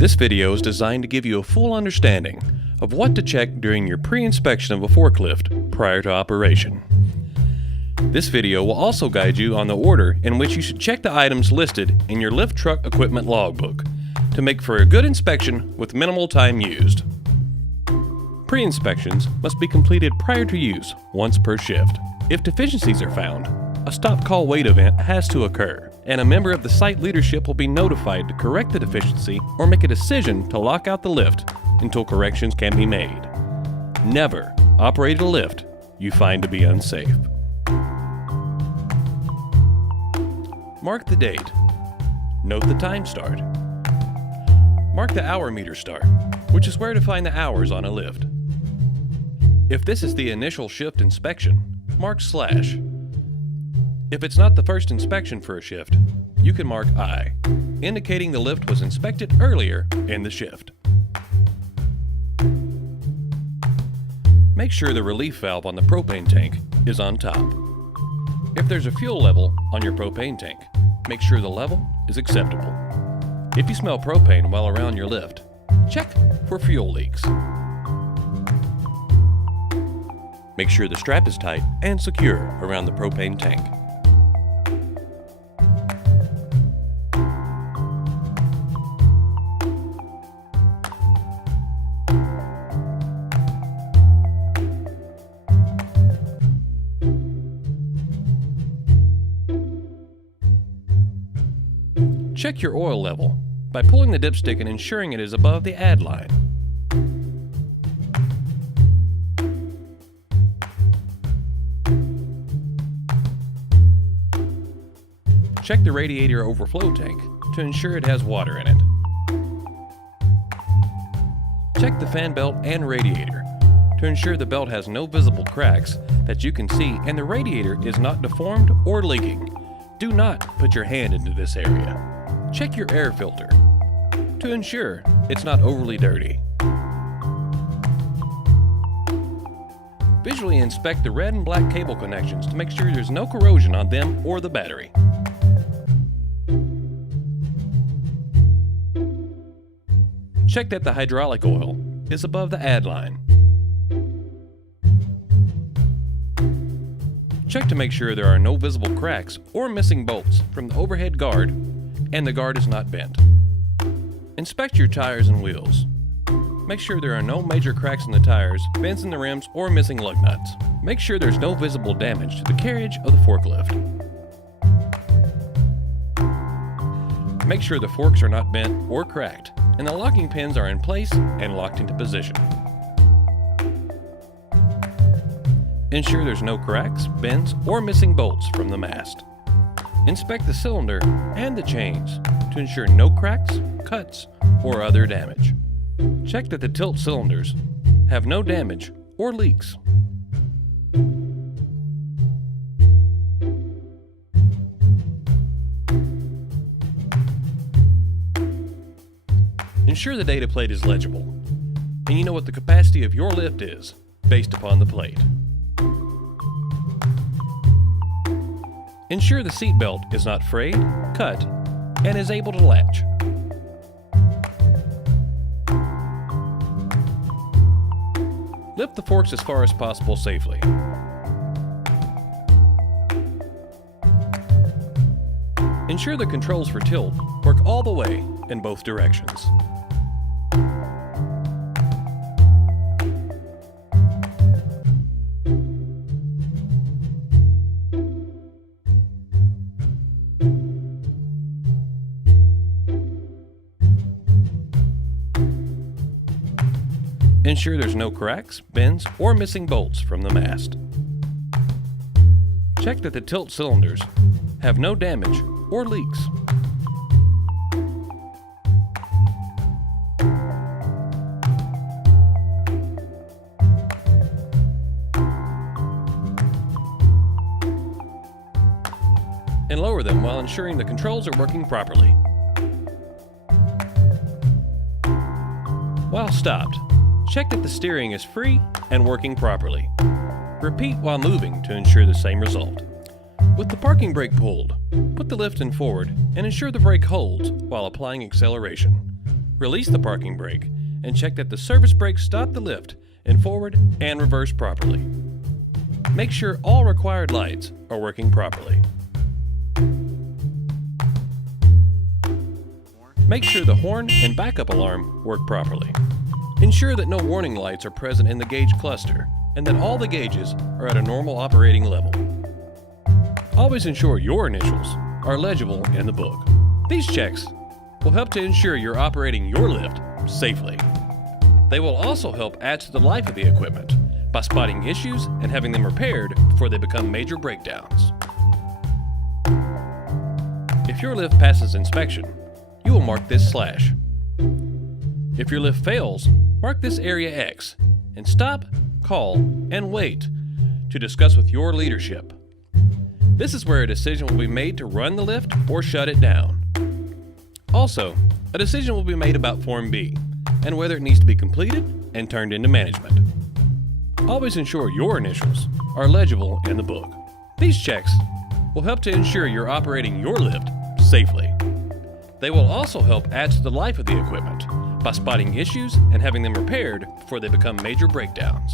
This video is designed to give you a full understanding of what to check during your pre-inspection of a forklift prior to operation. This video will also guide you on the order in which you should check the items listed in your lift truck equipment logbook to make for a good inspection with minimal time used. Pre-inspections must be completed prior to use once per shift. If deficiencies are found, a stop call wait event has to occur, and a member of the site leadership will be notified to correct the deficiency or make a decision to lock out the lift until corrections can be made. Never operate a lift you find to be unsafe. Mark the date. Note the time start. Mark the hour meter start, which is where to find the hours on a lift. If this is the initial shift inspection, mark slash. If it's not the first inspection for a shift, you can mark I, indicating the lift was inspected earlier in the shift. Make sure the relief valve on the propane tank is on top. If there's a fuel level on your propane tank, make sure the level is acceptable. If you smell propane while around your lift, check for fuel leaks. Make sure the strap is tight and secure around the propane tank. Check your oil level by pulling the dipstick and ensuring it is above the add line. Check the radiator overflow tank to ensure it has water in it. Check the fan belt and radiator to ensure the belt has no visible cracks that you can see and the radiator is not deformed or leaking. Do not put your hand into this area. Check your air filter to ensure it's not overly dirty. Visually inspect the red and black cable connections to make sure there's no corrosion on them or the battery. Check that the hydraulic oil is above the add line. Check to make sure there are no visible cracks or missing bolts from the overhead guard and the guard is not bent. Inspect your tires and wheels. Make sure there are no major cracks in the tires, bends in the rims, or missing lug nuts. Make sure there's no visible damage to the carriage of the forklift. Make sure the forks are not bent or cracked, and the locking pins are in place and locked into position. Ensure there's no cracks, bends, or missing bolts from the mast. Inspect the cylinder and the chains to ensure no cracks, cuts, or other damage. Check that the tilt cylinders have no damage or leaks. Ensure the data plate is legible, and you know what the capacity of your lift is based upon the plate. Ensure the seat belt is not frayed, cut, and is able to latch. Lift the forks as far as possible safely. Ensure the controls for tilt work all the way in both directions. Ensure there's no cracks, bends, or missing bolts from the mast. Check that the tilt cylinders have no damage or leaks. And lower them while ensuring the controls are working properly. While stopped, check that the steering is free and working properly. Repeat while moving to ensure the same result. With the parking brake pulled, put the lift in forward and ensure the brake holds while applying acceleration. Release the parking brake and check that the service brakes stop the lift in forward and reverse properly. Make sure all required lights are working properly. Make sure the horn and backup alarm work properly. Ensure that no warning lights are present in the gauge cluster and that all the gauges are at a normal operating level. Always ensure your initials are legible in the book. These checks will help to ensure you're operating your lift safely. They will also help add to the life of the equipment by spotting issues and having them repaired before they become major breakdowns. If your lift passes inspection, you will mark this slash. If your lift fails, mark this area X and stop, call, and wait to discuss with your leadership. This is where a decision will be made to run the lift or shut it down. Also, a decision will be made about Form B and whether it needs to be completed and turned into management. Always ensure your initials are legible in the book. These checks will help to ensure you're operating your lift safely. They will also help add to the life of the equipment by spotting issues and having them repaired before they become major breakdowns.